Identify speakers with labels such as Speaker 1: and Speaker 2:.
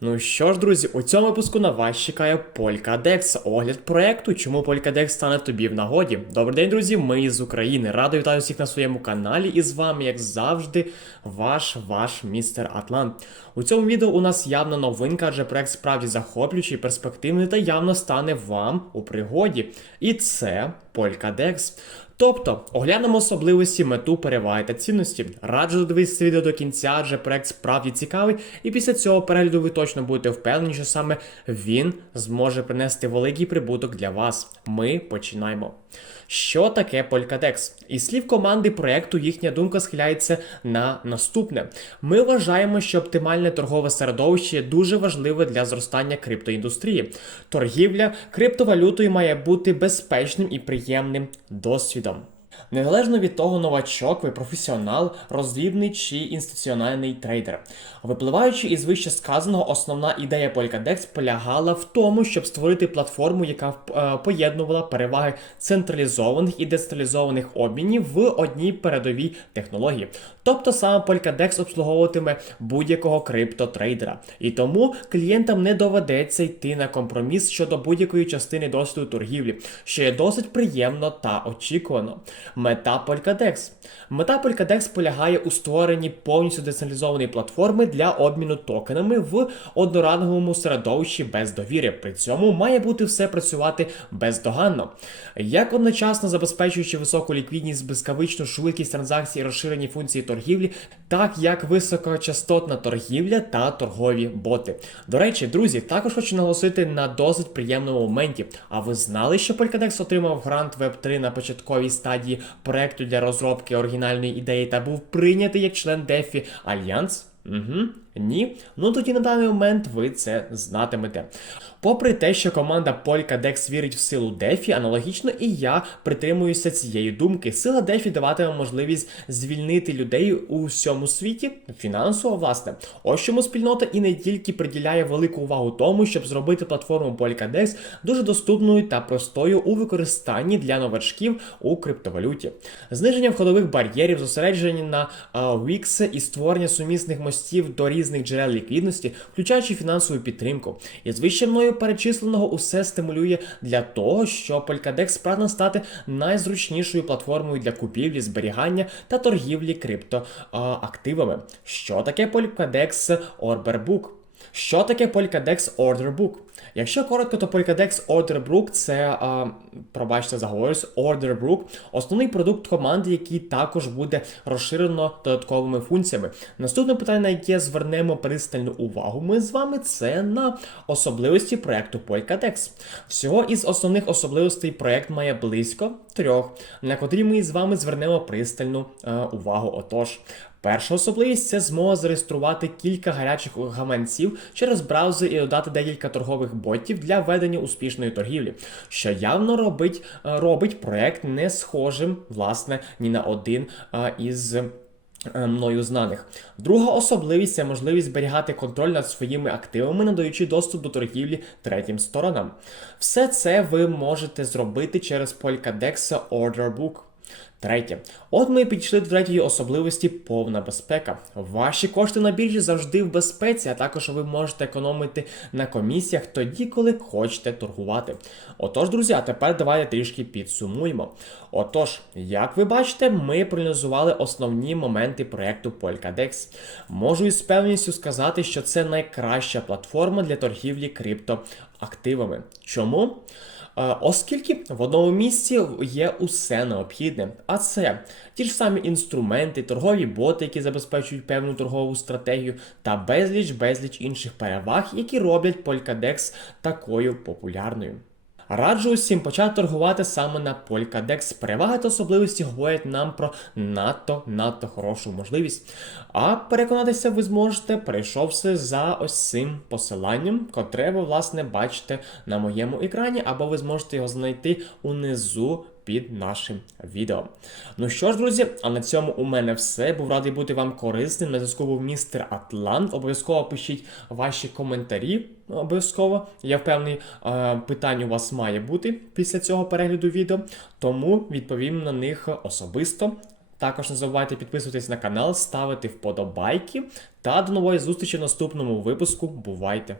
Speaker 1: Ну що ж, друзі, у цьому випуску на вас чекає Polkadx, огляд проекту, чому Polkadx стане тобі в нагоді. Добрий день, друзі, ми з України. Радо вітаю всіх на своєму каналі і з вами, як завжди, ваш ваш містер Атлант. У цьому відео у нас явна новинка, адже проект справді захоплюючий, перспективний та явно стане вам у пригоді. І це Polkadx. Тобто оглянемо особливості, мету, переваги та цінності. Раджу додивитися відео до кінця, адже проект справді цікавий, і після цього перегляду ви точно будете впевнені, що саме він зможе принести великий прибуток для вас. Ми починаємо. Що таке Полькадекс? Із слів команди проекту їхня думка схиляється на наступне. Ми вважаємо, що оптимальне торгове середовище дуже важливе для зростання криптоіндустрії. Торгівля криптовалютою має бути безпечним і приємним досвідом. Незалежно від того, новачок, ви професіонал, розвідний чи інституціональний трейдер. Випливаючи із вище сказаного, основна ідея Polkadx полягала в тому, щоб створити платформу, яка е, поєднувала переваги централізованих і децентралізованих обмінів в одній передовій технології. Тобто саме Polkadx обслуговуватиме будь-якого криптотрейдера. І тому клієнтам не доведеться йти на компроміс щодо будь-якої частини досвіду торгівлі, що є досить приємно та очікувано. Мета Polkadx. Мета Polkadx полягає у створенні повністю децентралізованої платформи для обміну токенами в одноранговому середовищі без довіри. При цьому має бути все працювати бездоганно. Як одночасно забезпечуючи високу ліквідність, безкавичну швидкість транзакцій, розширені функції торгівлі, так як високочастотна торгівля та торгові боти. До речі, друзі, також хочу наголосити на досить приємному моменті. А ви знали, що Polkadx отримав грант Web3 на початковій стадії проекту для розробки оригінальної ідеї та був прийнятий як член DeFi Альянс? Угу. Ні. Ну тоді на даний момент ви це знатимете. Попри те, що команда Polkadx вірить в силу DeFi, аналогічно і я притримуюся цієї думки. Сила DeFi даватиме можливість звільнити людей у всьому світі, фінансово, власне. Ось чому спільнота і не тільки приділяє велику увагу тому, щоб зробити платформу Polkadx дуже доступною та простою у використанні для новачків у криптовалюті. Зниження входових бар'єрів, зосередження на Wix і створення сумісних мостів до різних джерел ліквідності, включаючи фінансову підтримку. І з вище мною перечисленого усе стимулює для того, що Polkadex прагне стати найзручнішою платформою для купівлі, зберігання та торгівлі криптоактивами. Що таке Polkadex Orderbook? Що таке Polkadex Order Book? Якщо коротко, то Polkadx Order Book це, а, пробачте, заговорюсь, Order Book – основний продукт команди, який також буде розширено додатковими функціями. Наступне питання, на яке звернемо пристальну увагу, ми з вами це на особливості проекту Polkadx. Всього із основних особливостей проект має близько трьох, на котрі ми з вами звернемо пристальну е, увагу. Отож. Перша особливість це змога зареєструвати кілька гарячих гаманців через браузер і додати декілька торгових ботів для ведення успішної торгівлі, що явно робить робить проект не схожим, власне, ні на один із. Мною знаних. Друга особливість це можливість зберігати контроль над своїми активами, надаючи доступ до торгівлі третім сторонам. Все це ви можете зробити через Polkadx Order Book. Третє. От ми підійшли до третьої особливості повна безпека. Ваші кошти на біржі завжди в безпеці, а також ви можете економити на комісіях тоді, коли хочете торгувати. Отож, друзі, а тепер давайте трішки підсумуємо. Отож, як ви бачите, ми проаналізували основні моменти проекту Polkadx. Можу із певністю сказати, що це найкраща платформа для торгівлі криптоактивами. Чому? Оскільки в одному місці є усе необхідне, а це ті ж самі інструменти, торгові боти, які забезпечують певну торгову стратегію, та безліч безліч інших переваг, які роблять Polkadex такою популярною. Раджу усім почати торгувати саме на Polkadex. Переваги та особливості говорять нам про надто надто хорошу можливість. А переконатися ви зможете, перейшовши за ось цим посиланням, котре ви, власне, бачите на моєму екрані, або ви зможете його знайти унизу під нашим відео. Ну що ж, друзі, а на цьому у мене все. Був радий бути вам корисним. На зв'язку був містер Атлант. Обов'язково пишіть ваші коментарі. Обов'язково. Я впевнений, питань у вас має бути після цього перегляду відео, тому відповім на них особисто. Також не забувайте підписуватись на канал, ставити вподобайки. Та до нової зустрічі в наступному випуску. Бувайте!